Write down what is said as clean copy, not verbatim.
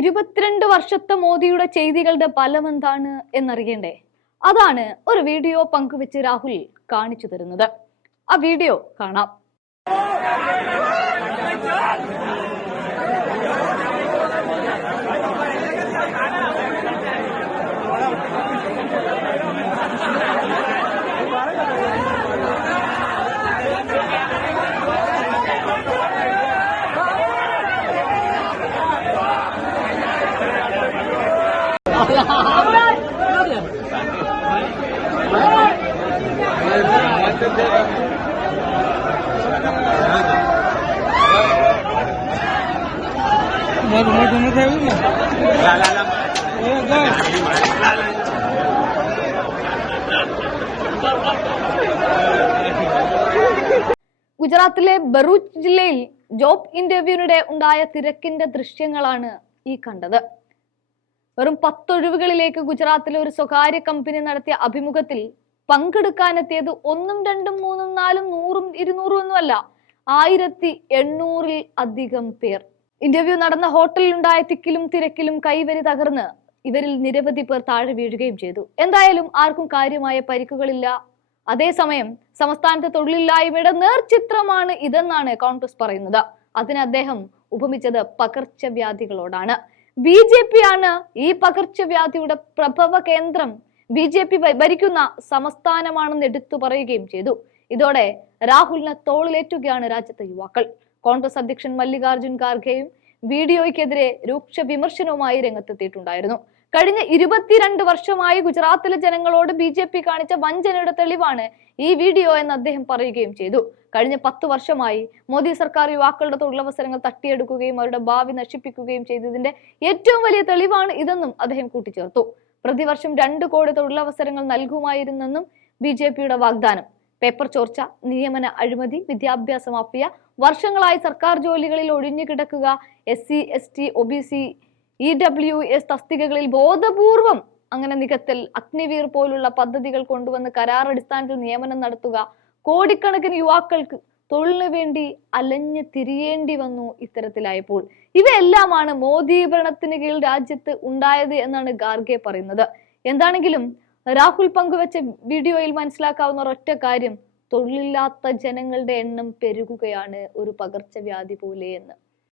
22 വർഷത്തെ മോദിയുടെ ചെയ്തികളുടെ ഫലം എന്താണ് എന്നറിയണ്ടേ? അതാണ് ഒരു വീഡിയോ പങ്കുവെച്ച് രാഹുൽ കാണിച്ചു തരുന്നത്. ആ വീഡിയോ കാണാം. ഗുജറാത്തിലെ ബറൂച്ച് ജില്ലയിൽ ജോബ് ഇന്റർവ്യൂവിനിടെ ഉണ്ടായ തിരക്കിന്റെ ദൃശ്യങ്ങളാണ് ഈ കണ്ടത്. വെറും 10 ഒഴിവുകളിലേക്ക് ഗുജറാത്തിലെ ഒരു സ്വകാര്യ കമ്പനി നടത്തിയ അഭിമുഖത്തിൽ പങ്കെടുക്കാനെത്തിയത് 1, 2, 3, 4, 100, 200 ഒന്നുമല്ല, 1800-ൽ അധികം പേർ. ഇന്റർവ്യൂ നടന്ന ഹോട്ടലിലുണ്ടായ തിക്കിലും തിരക്കിലും കൈവരി തകർന്ന് ഇവരിൽ നിരവധി പേർ താഴെ വീഴുകയും ചെയ്തു. എന്തായാലും ആർക്കും കാര്യമായ പരിക്കുകളില്ല. അതേസമയം സംസ്ഥാനത്തെ തൊഴിലില്ലായ്മയുടെ നേർചിത്രമാണ് ഇതെന്നാണ് കോൺഗ്രസ് പറയുന്നത്. അതിന് അദ്ദേഹം ഉപമിച്ചത് പകർച്ചവ്യാധികളോടാണ്. BJP ആണ് ഈ പകർച്ചവ്യാധിയുടെ പ്രഭവ കേന്ദ്രം. BJP ഭരിക്കുന്ന സംസ്ഥാനമാണെന്ന് എടുത്തു പറയുകയും ചെയ്തു. ഇതോടെ രാഹുലിനെ തോളിലേറ്റുകയാണ് രാജ്യത്തെ യുവാക്കൾ. കോൺഗ്രസ് അധ്യക്ഷൻ മല്ലികാർജുൻ ഖാർഗെയും വീഡിയോയ്ക്കെതിരെ രൂക്ഷ വിമർശനവുമായി രംഗത്തെത്തിയിട്ടുണ്ടായിരുന്നു. കഴിഞ്ഞ 22 വർഷമായി ഗുജറാത്തിലെ ജനങ്ങളോട് BJP കാണിച്ച വഞ്ചനയുടെ തെളിവാണ് ഈ വീഡിയോ എന്ന് അദ്ദേഹം പറയുകയും ചെയ്തു. കഴിഞ്ഞ 10 വർഷമായി മോദി സർക്കാർ യുവാക്കളുടെ തൊഴിലവസരങ്ങൾ തട്ടിയെടുക്കുകയും അവരുടെ ഭാവി നശിപ്പിക്കുകയും ചെയ്തതിന്റെ ഏറ്റവും വലിയ തെളിവാണ് ഇതെന്നും അദ്ദേഹം കൂട്ടിച്ചേർത്തു. പ്രതിവർഷം 2 കോടി തൊഴിലവസരങ്ങൾ നൽകുമായിരുന്നെന്നും BJPയുടെ വാഗ്ദാനം. പേപ്പർ ചോർച്ച, നിയമന അഴിമതി, വിദ്യാഭ്യാസ മാഫിയ, വർഷങ്ങളായി സർക്കാർ ജോലികളിൽ ഒഴിഞ്ഞു കിടക്കുക, SC, ST, OBC, EWS തസ്തികകളിൽ ബോധപൂർവം അങ്ങനെ നികത്തൽ, അഗ്നിവീർ പോലുള്ള പദ്ധതികൾ കൊണ്ടുവന്ന് കരാറടിസ്ഥാനത്തിൽ നിയമനം നടത്തുക, കോടിക്കണക്കിന് യുവാക്കൾക്ക് തൊഴിലിനു വേണ്ടി അലഞ്ഞു തിരിയേണ്ടി വന്നു. ഇത്തരത്തിലായപ്പോൾ ഇവയെല്ലാമാണ് മോദി ഭരണത്തിന് കീഴിൽ രാജ്യത്ത് ഉണ്ടായത് എന്നാണ് ഖാർഗെ പറയുന്നത്. എന്താണെങ്കിലും രാഹുൽ പങ്കുവെച്ച വീഡിയോയിൽ മനസ്സിലാക്കാവുന്ന ഒരൊറ്റ കാര്യം, തൊഴിലില്ലാത്ത ജനങ്ങളുടെ എണ്ണം പെരുകുകയാണ് ഒരു പകർച്ചവ്യാധി പോലെ എന്ന്.